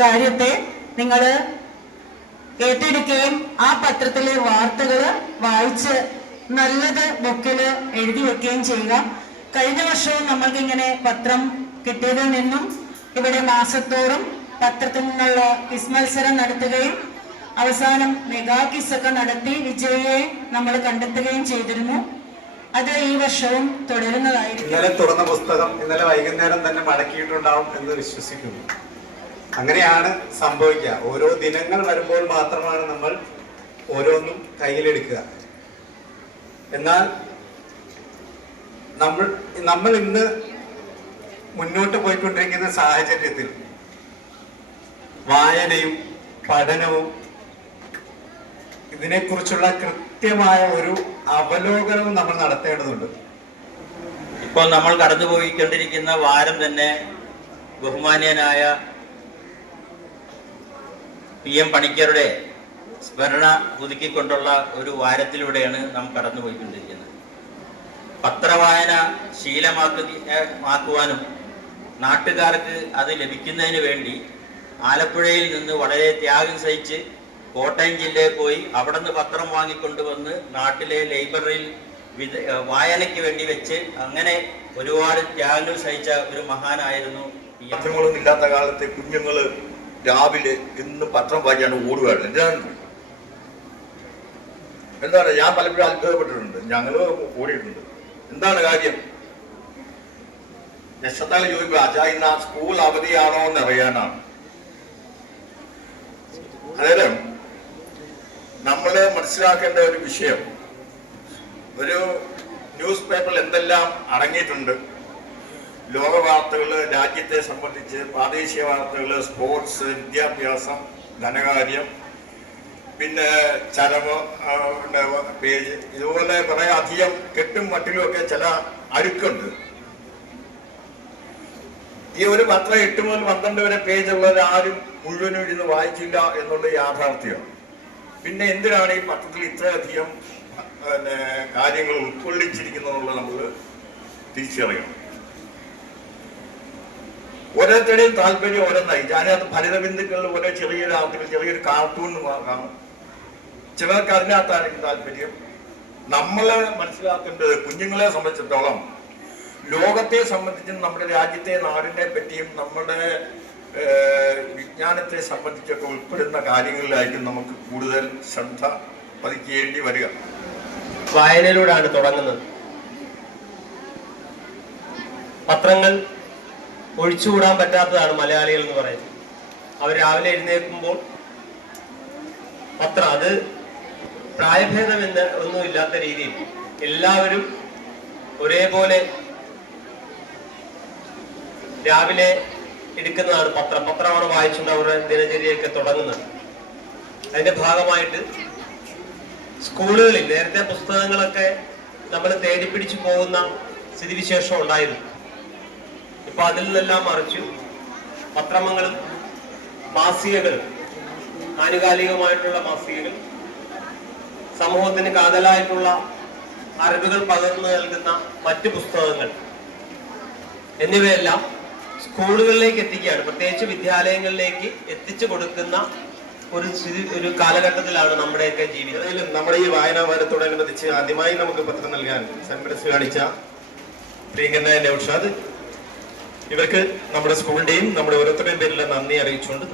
കാര്യത്തെ നിങ്ങൾ ഏറ്റെടുക്കുകയും ആ പത്രത്തിലെ വാർത്തകൾ വായിച്ച് നല്ലത് ബുക്കിൽ എഴുതി വെക്കുകയും ചെയ്യുക. കഴിഞ്ഞ വർഷവും നമ്മൾക്കിങ്ങനെ പത്രം കിട്ടിയതിൽ നിന്നും ഇവിടെ മാസത്തോറും പത്രത്തിൽ നിന്നുള്ള ക്വിസ് മത്സരം നടത്തുകയും അവസാനം മെഗാ ക്വിസൊക്കെ നടത്തി വിജയിയെ നമ്മൾ കണ്ടെത്തുകയും ചെയ്തിരുന്നു. അത് ഈ വർഷവും തുടരുന്നതായിരിക്കും. ഇന്നലെ തുറന്ന പുസ്തകം ഇന്നലെ വൈകുന്നേരം തന്നെ മടക്കിയിട്ടുണ്ടാവും എന്ന് വിശ്വസിക്കുന്നു. അങ്ങനെയാണ് സംഭവിക്കുക. ഓരോ ദിനങ്ങൾ വരുമ്പോൾ മാത്രമാണ് നമ്മൾ ഓരോന്നും കയ്യിലെടുക്കുക. എന്നാൽ നമ്മൾ ഇന്ന് മുന്നോട്ട് പോയിക്കൊണ്ടിരിക്കുന്ന സാഹചര്യത്തിൽ വായനയും പഠനവും ഇതിനെക്കുറിച്ചുള്ള കൃത്യമായ ഒരു അവലോകനവും നമ്മൾ നടത്തേണ്ടതുണ്ട്. ഇപ്പോൾ നമ്മൾ കടന്നുപോയിക്കൊണ്ടിരിക്കുന്ന വാരം തന്നെ ബഹുമാന്യനായ PM പണിക്കരുടെ സ്മരണ പുതുക്കിക്കൊണ്ടുള്ള ഒരു വാരത്തിലൂടെയാണ് നാം കടന്നുപോയിക്കൊണ്ടിരിക്കുന്നത്. പത്രവായന ശീലമാക്കുവാനും നാട്ടുകാർക്ക് അത് ലഭിക്കുന്നതിന് വേണ്ടി ആലപ്പുഴയിൽ നിന്ന് വളരെ ത്യാഗം സഹിച്ച് കോട്ടയം ജില്ലയിൽ പോയി അവിടെ നിന്ന് പത്രം വാങ്ങിക്കൊണ്ടുവന്ന് നാട്ടിലെ ലൈബ്രറിയിൽ വായനയ്ക്ക് വേണ്ടി വെച്ച് അങ്ങനെ ഒരുപാട് ത്യാഗങ്ങൾ സഹിച്ച ഒരു മഹാനായിരുന്നു. പത്രങ്ങളൊന്നും ഇല്ലാത്ത കാലത്തെ കുഞ്ഞുങ്ങൾ രാവിലെ ഇന്ന് പത്രം വായിക്കാണ് ഓടുകയാണ്. എന്താണ് ഞാൻ പലപ്പോഴും അത്ഭുതപ്പെട്ടിട്ടുണ്ട്. ഞങ്ങൾ ഓടിയിട്ടുണ്ട്. എന്താണ് കാര്യം? രക്ഷത്താൽ ചോദിക്കുക അച്ഛാ ഇന്ന് സ്കൂൾ അവധിയാണോ എന്ന് അറിയാനാണ്. അതായത് നമ്മൾ മനസ്സിലാക്കേണ്ട ഒരു വിഷയം, ഒരു ന്യൂസ് പേപ്പറിൽ എന്തെല്ലാം അടങ്ങിയിട്ടുണ്ട്. ലോക വാർത്തകൾ, രാജ്യത്തെ സംബന്ധിച്ച് പ്രാദേശിക വാർത്തകൾ, സ്പോർട്സ്, വിദ്യാഭ്യാസം, ധനകാര്യം, പിന്നെ ചരമ പേജ്, ഇതുപോലെ കുറെ അധികം കെട്ടും മട്ടിലും ഒക്കെ ചില അടുക്കുണ്ട്. ഈ ഒരു പത്രം 8 മുതൽ 12 വരെ പേജുള്ളവർ ആരും മുഴുവനും ഇരുന്ന് വായിച്ചില്ല എന്നുള്ള യാഥാർത്ഥ്യമാണ്. പിന്നെ എന്തിനാണ് ഈ പത്രത്തിൽ ഇത്രയധികം കാര്യങ്ങൾ ഉൾക്കൊള്ളിച്ചിരിക്കുന്നതെന്നുള്ളത് നമ്മൾ തിരിച്ചറിയണം. ഓരോരുത്തരുടെയും താല്പര്യം ഓരോന്നായി. ഞാനത് ഫലിതബിന്ദുക്കളിൽ ഓരോ ചെറിയൊരു ആർട്ടിക്കൽ, ചെറിയൊരു കാർട്ടൂൺ കാണും. ചിലർക്ക് അതിനകത്തായിരിക്കും താല്പര്യം. നമ്മൾ മനസ്സിലാക്കേണ്ടത് കുഞ്ഞുങ്ങളെ സംബന്ധിച്ചിടത്തോളം ലോകത്തെ സംബന്ധിച്ചും നമ്മുടെ രാജ്യത്തെ നാടിനെ പറ്റിയും നമ്മുടെ വിജ്ഞാനത്തെ സംബന്ധിച്ചൊക്കെ ഉൾപ്പെടുന്ന കാര്യങ്ങളിലായിരിക്കും നമുക്ക് കൂടുതൽ ശ്രദ്ധ പതിക്കേണ്ടി വരിക. വായനയിലൂടെയാണ് തുടങ്ങുന്നത്. പത്രങ്ങൾ ഒഴിച്ചുകൂടാൻ പറ്റാത്തതാണ് മലയാളികൾ എന്ന് പറയുന്നത്. അവർ രാവിലെ എഴുന്നേൽക്കുമ്പോൾ പത്രം, അത് പ്രായഭേദം എന്ന് ഒന്നുമില്ലാത്ത രീതിയിൽ എല്ലാവരും ഒരേപോലെ രാവിലെ എടുക്കുന്നതാണ് പത്രം. പത്രമാണ് വായിച്ചുകൊണ്ട് അവരുടെ ദിനചര്യയൊക്കെ തുടങ്ങുന്നത്. അതിന്റെ ഭാഗമായിട്ട് സ്കൂളുകളിൽ നേരത്തെ പുസ്തകങ്ങളൊക്കെ നമ്മൾ തേടിപ്പിടിച്ചു പോകുന്ന സ്ഥിതിവിശേഷം ഉണ്ടായിരുന്നു. ഇപ്പൊ അതിൽ നിന്നെല്ലാം മറിച്ചു പത്രങ്ങളും മാസികകളും, ആനുകാലികമായിട്ടുള്ള മാസികകൾ, സമൂഹത്തിന് കാതലായിട്ടുള്ള അറിവുകൾ പകർന്നു നൽകുന്ന മറ്റു പുസ്തകങ്ങൾ എന്നിവയെല്ലാം സ്കൂളുകളിലേക്ക് എത്തിക്കുകയാണ്. പ്രത്യേകിച്ച് വിദ്യാലയങ്ങളിലേക്ക് എത്തിച്ചു കൊടുക്കുന്ന ഒരു കാലഘട്ടത്തിലാണ് നമ്മുടെയൊക്കെ ജീവിതം. നമ്മുടെ ഈ വായനാ വാരത്തോടനുബന്ധിച്ച് ആദ്യമായി നമുക്ക് പത്രം നൽകാൻ സന്മനസ് കാണിച്ച പ്രിയങ്കരനായ നൗഷാദ്, ഇവർക്ക് നമ്മുടെ സ്കൂളിന്റെയും നമ്മുടെ ഓരോരുത്തരുടെയും പേരിൽ നന്ദി അറിയിച്ചുകൊണ്ട്